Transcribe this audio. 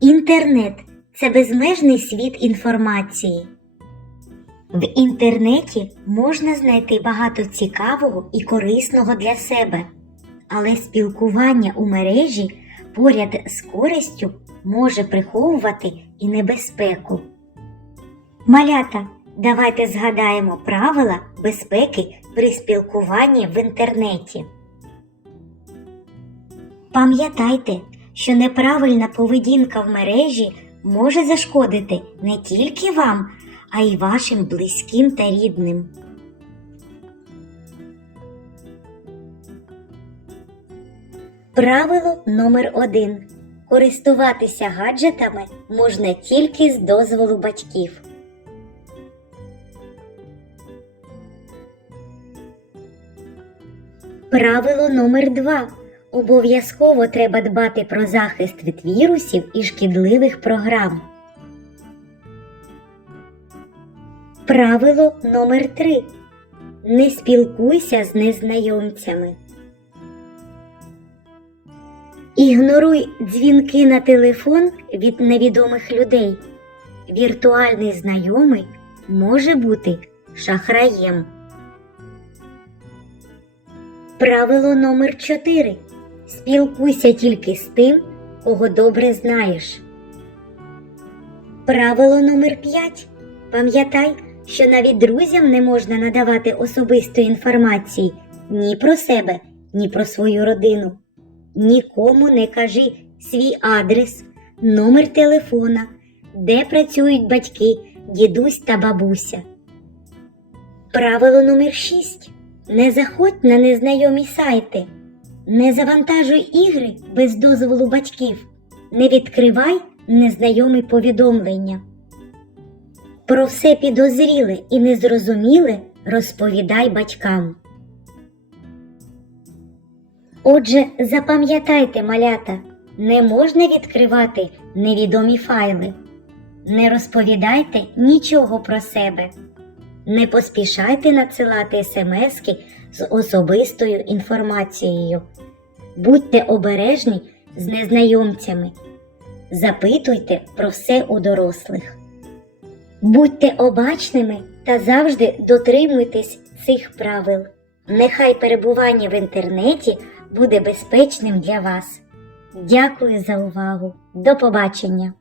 Інтернет це безмежний світ інформації. В інтернеті можна знайти багато цікавого і корисного для себе, але спілкування у мережі поряд з користю може приховувати і небезпеку. Малята, давайте згадаємо правила безпеки при спілкуванні в інтернеті. Пам'ятайте, що неправильна поведінка в мережі може зашкодити не тільки вам, а й вашим близьким та рідним. Правило номер один. Користуватися гаджетами можна тільки з дозволу батьків. Правило номер два. Обов'язково треба дбати про захист від вірусів і шкідливих програм. Правило номер 3 Не спілкуйся з незнайомцями. Ігноруй дзвінки на телефон від невідомих людей. Віртуальний знайомий може бути шахраєм. Правило номер 4 Спілкуйся тільки з тим, кого добре знаєш. Правило номер 5 Пам'ятай, що навіть друзям не можна надавати особистої інформації ні про себе, ні про свою родину. Нікому не кажи свій адрес, номер телефона, де працюють батьки, дідусь та бабуся. Правило номер 6 Не заходь на незнайомі сайти. Не завантажуй ігри без дозволу батьків. Не відкривай незнайомі повідомлення. Про все підозріле і незрозуміле розповідай батькам. Отже, запам'ятайте, малята, не можна відкривати невідомі файли. Не розповідайте нічого про себе. Не поспішайте надсилати смски з особистою інформацією. Будьте обережні з незнайомцями. Запитуйте про все у дорослих. Будьте обачними та завжди дотримуйтесь цих правил. Нехай перебування в інтернеті буде безпечним для вас. Дякую за увагу. До побачення!